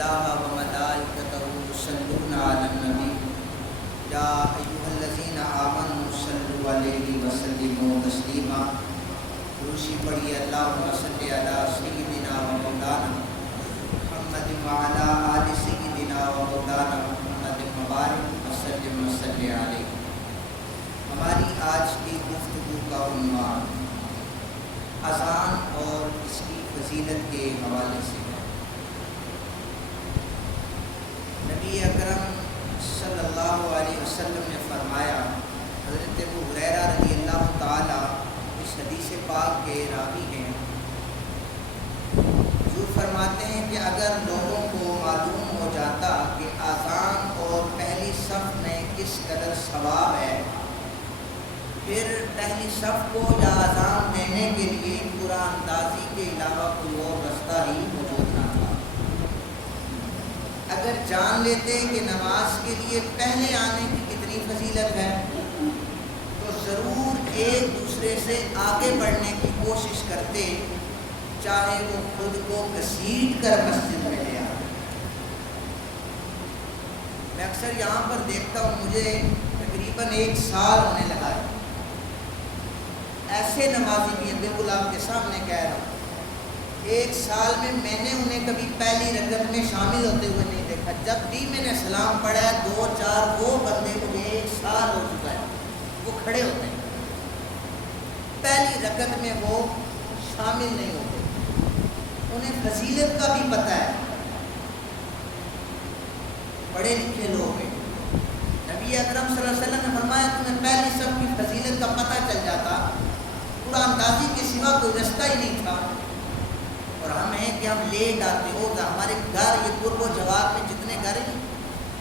اللہ وملائکتہ یصلون علی النبی یا ایھا الذین آمنوا صلوا علیہ وسلموا تسلیما۔ روشی پڑھیے اللہم صلی علی سیدنا و مولانا محمد وعلی آل سیدنا و مولانا محمد مبارک وسلم وصلی علیہ۔ ہماری آج کی گفتگو کا عنوان اذان اور اس کی فضیلت کے حوالے سے ہے۔ نبی اکرم صلی اللہ علیہ وسلم نے فرمایا، حضرت ابو ہریرہ رضی اللہ تعالی اس حدیث پاک کے راوی ہیں، جو فرماتے ہیں کہ اگر لوگوں کو معلوم ہو جاتا کہ اذان اور پہلی صف میں کس قدر ثواب ہے، پھر پہلی صف کو یا اذان دینے کے لیے قرآن اندازی کے علاوہ کوئی اور رستہ ہی موجود نہ تھا۔ اگر جان لیتے کہ نماز کے لیے پہلے آنے کی کتنی فضیلت ہے تو ضرور ایک دوسرے سے آگے بڑھنے کی کوشش کرتے، چاہے وہ خود کو گھسیٹ کر مسجد میں لے آئے۔ میں اکثر یہاں پر دیکھتا ہوں، مجھے تقریباً 1 سال ہونے لگا ہے، ایسے نمازی بھی ہیں، بالکل آپ کے سامنے کہہ رہا ہوں، 1 سال میں نے انہیں کبھی پہلی رکعت میں شامل ہوتے ہوئے نہیں دیکھا۔ جب بھی میں نے سلام پڑھا ہے 2-4 وہ بندے مجھے 1 سال ہو چکا ہے وہ کھڑے ہوتے ہیں، پہلی رکعت میں وہ شامل نہیں ہوتے، انہیں فضیلت کا بھی پتہ ہے، پڑھے لکھے لوگ ہیں۔ نبی اکرم صلی اللہ علیہ وسلم نے فرمایا تمہیں پہلی صف کی فضیلت کا پتہ چل جاتا، قرآن اندازی کے سوا کوئی رستہ ہی نہیں تھا۔ اور ہم ہیں کہ ہم لیٹ آتے ہو، ہمارے گھر یہ قرب و جواب میں جتنے گھر ہیں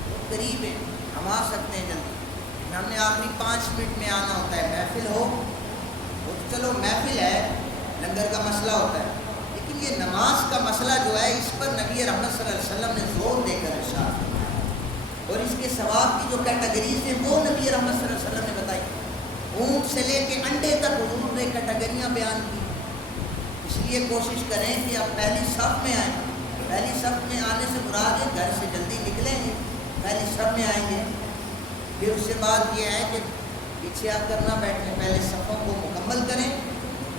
وہ قریب ہیں، ہم آ سکتے ہیں جلدی، ہم نے آخری 5 منٹ میں آنا ہوتا ہے، محفل ہو تو چلو محفل ہے، لنگر کا مسئلہ ہوتا ہے، لیکن یہ نماز کا مسئلہ جو ہے اس پر نبی رحمت صلی اللہ علیہ وسلم نے زور دے کر ارشاد فرمایا، اور اس کے ثواب کی جو کیٹیگریز ہیں وہ نبی رحمت صلی اللہ علیہ وسلم نے بتائی، اونٹ سے لے کے انڈے تک حضور نے کیٹیگریاں بیان کی۔ اس لیے کوشش کریں کہ آپ پہلی صف میں آئیں، پہلی صف میں آنے سے مراد ہے گھر سے جلدی نکلیں گے، پہلی صف میں آئیں گے، پھر اس سے بعد یہ ہے کہ پیچھے آپ کرنا بیٹھیں، پہلے صفوں کو مکمل کریں،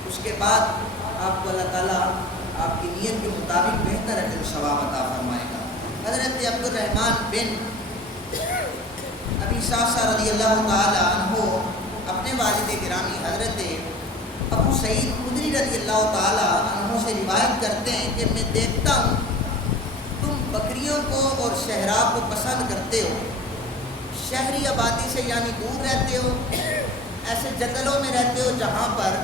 اس کے بعد آپ کو اللہ تعالیٰ آپ کی نیت کے مطابق بہتر اجر و ثواب عطا فرمائے گا۔ حضرت عبد الرحمن بن ابی صعصع رضی اللہ تعالیٰ عنہ اپنے والد گرامی حضرت ابو سعید خدری رضی اللہ تعالیٰ عنہ سے روایت کرتے ہیں کہ میں دیکھتا ہوں تم بکریوں کو اور شہرا کو پسند کرتے ہو، شہری آبادی سے یعنی دور رہتے ہو، ایسے جنگلوں میں رہتے ہو جہاں پر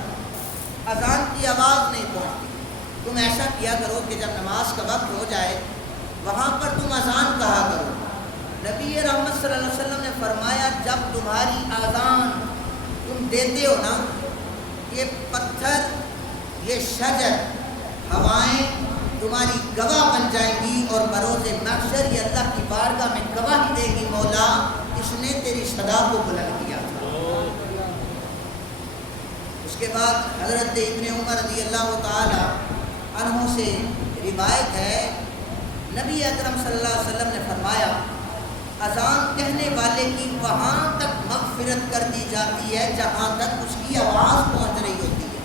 اذان کی آواز نہیں پہنچتی، تم ایسا کیا کرو کہ جب نماز کا وقت ہو جائے وہاں پر تم اذان کہا کرو۔ نبی رحمت صلی اللہ علیہ وسلم نے فرمایا جب تمہاری اذان تم دیتے ہو نا، یہ پتھر، یہ شجر، ہوائیں تمہاری گواہ بن جائیں گی، اور بروز محشر یہ اللہ کی بارگاہ میں گواہی دے گی، مولا اس نے تیری صدا کو بلند کیا تھا۔ اس کے بعد حضرت ابن عمر رضی اللہ تعالی عنہ سے روایت ہے، نبی اکرم صلی اللہ علیہ وسلم نے فرمایا اذان کہنے والے کی وہاں تک مغفرت کر دی جاتی ہے جہاں تک اس کی آواز پہنچ رہی ہوتی ہے،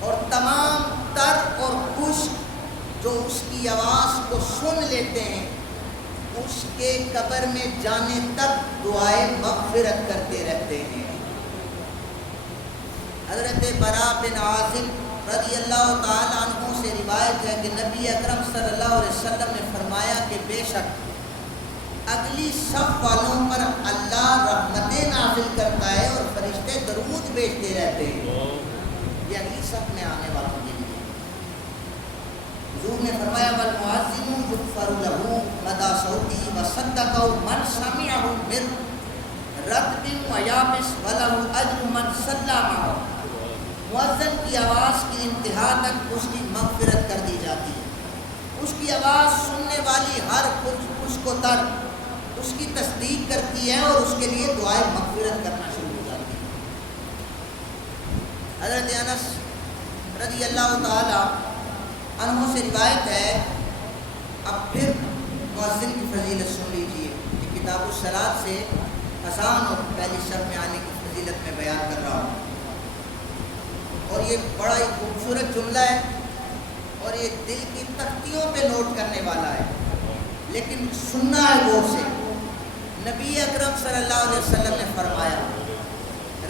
اور تمام تر اور خشک جو اس کی آواز کو سن لیتے ہیں اس کے قبر میں جانے تک دعائیں مغفرت کرتے رہتے ہیں۔ حضرت براء بن عازب رضی اللہ تعالیٰ عنہ سے روایت ہے کہ نبی اکرم صلی اللہ علیہ وسلم نے فرمایا کہ بے شک اگلی صف والوں پر اللہ رحمتیں نازل کرتا ہے اور فرشتے درود بھیجتے رہتے ہیں، یہ اگلی صف میں آنے والوں کے لیے۔ حضور نے فرمایا والمؤذن یغفر له مدى صوته وصدقه من سمعه من رطب ویابس وله اجر من صلى معه، مؤذن کی آواز کی انتہا تک اس کی مغفرت کر دی جاتی ہے، اس کی آواز سننے والی ہر خشک و تر اس کی تصدیق کرتی ہے اور اس کے لیے دعائیں مغفرت کرنا شروع ہو جاتی ہے۔ حضرت انس رضی اللہ تعالی عنہ سے روایت ہے اب پھر مؤذن کی فضیلت سن لیجیے کہ کتاب الصلاۃ سے اذان اور پہلی صف میں آنے کی فضیلت میں بیان کر رہا ہوں، اور یہ بڑا ہی خوبصورت جملہ ہے اور یہ دل کی تختیوں پہ نوٹ کرنے والا ہے، لیکن سننا ہے غور سے۔ نبی اکرم صلی اللہ علیہ وسلم نے فرمایا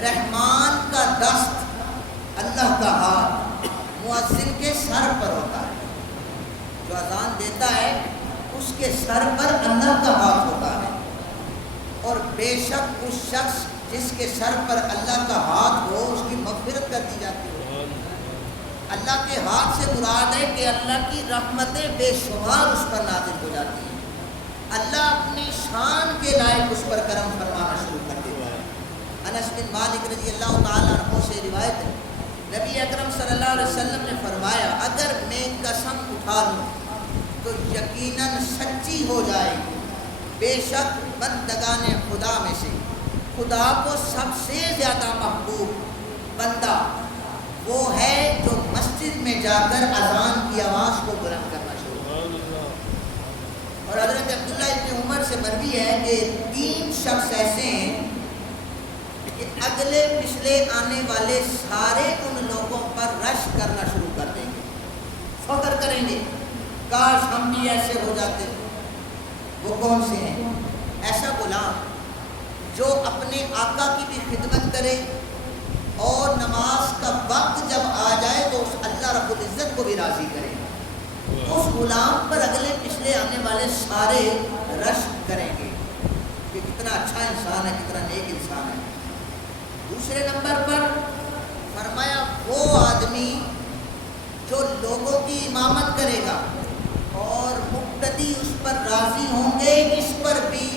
رحمان کا دست، اللہ کا ہاتھ مؤذن کے سر پر ہوتا ہے، جو اذان دیتا ہے اس کے سر پر اللہ کا ہاتھ ہوتا ہے، اور بے شک اس شخص جس کے سر پر اللہ کا ہاتھ ہو اس کی مغفرت کر دی جاتی ہے۔ اللہ کے ہاتھ سے مراد ہے کہ اللہ کی رحمتیں بے شمار اس پر نازل ہو جاتی ہیں، اللہ اپنی شان کے لائق اس پر کرم فرمانا شروع کر دیتا ہے۔ انس بن مالک رضی اللہ تعالیٰ عنہ سے روایت ہے، نبی اکرم صلی اللہ علیہ وسلم نے فرمایا اگر میں قسم اٹھا لوں تو یقیناً سچی ہو جائے گی، بے شک بندگان خدا میں سے خدا کو سب سے زیادہ محبوب بندہ وہ ہے جو مسجد میں جا کر اذان کی آواز کو بلند کرنا شروع کرے۔ اور حضرت عبداللہ ابن عمر سے مروی ہے کہ 3 شخص ایسے ہیں کہ اگلے پچھلے آنے والے سارے ان لوگوں پر رش کرنا شروع کر دیں گے، فخر کریں گے کاش ہم بھی ایسے ہو جاتے۔ وہ کون سے ہیں؟ ایسا غلام جو اپنے آقا کی بھی خدمت کرے اور نماز کا وقت جب آ جائے تو اس اللہ رب العزت کو بھی راضی کرے، اس غلام پر اگلے پچھلے آنے والے سارے رش کریں گے کہ کتنا اچھا انسان ہے، کتنا نیک انسان ہے۔ دوسرے نمبر پر فرمایا وہ آدمی جو لوگوں کی امامت کرے گا اور مقتدی اس پر راضی ہوں گے، اس پر بھی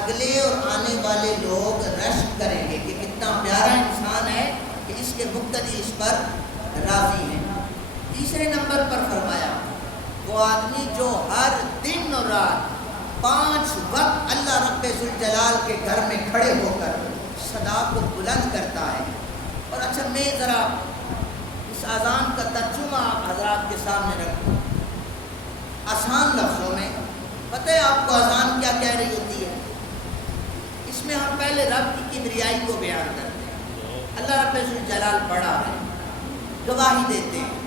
اگلے اور آنے والے لوگ رش کریں گے کہ کتنا پیارا انسان ہے کہ اس کے مقتدی اس پر راضی ہیں۔ تیسرے نمبر پر فرمایا وہ آدمی جو ہر دن اور رات 5 وقت اللہ رب ذوالجلال کے گھر میں کھڑے ہو کر صدا کو بلند کرتا ہے۔ اور اچھا میں ذرا اس اذان کا ترجمہ حضرات کے سامنے رکھوں آسان لفظوں میں۔ پتہ ہے آپ کو اذان کیا کہہ رہی ہوتی ہے؟ اس میں ہم پہلے رب کی کبریائی کو بیان کرتے ہیں، اللہ رب ذوالجلال بڑا ہے، گواہی دیتے ہیں،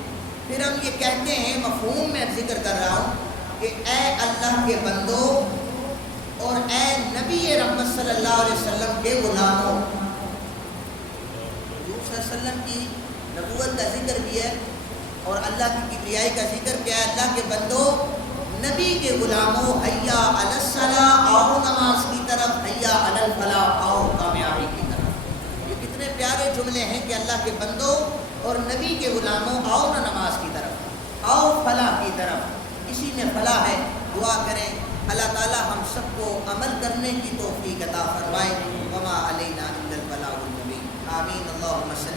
پھر ہم یہ کہتے ہیں مفہوم میں ذکر کر رہا ہوں کہ اے اللہ کے بندو اور اے نبی رحمت صلی اللہ علیہ وسلم کے غلاموں۔ حضور صلی اللہ علیہ وسلم کی نبوت کا ذکر بھی ہے اور اللہ کی کبریائی کا ذکر کیا ہے، اللہ کے بندو نبی کے غلاموں، حیا علی الصلاۃ، آؤ نماز کی طرف، حیا علی الفلاح، آؤ کامیابی کی طرف۔ یہ کتنے پیارے جملے ہیں کہ اللہ کے بندو اور نبی کے غلاموں آؤ نا نماز کی طرف، آؤ فلاح کی طرف، اسی میں فلاح ہے۔ دعا کریں اللہ تعالی ہم سب کو عمل کرنے کی توفیق عطا فرمائے۔ وما علینا الا البلاغ المبین۔ آمین۔ اللہم صلی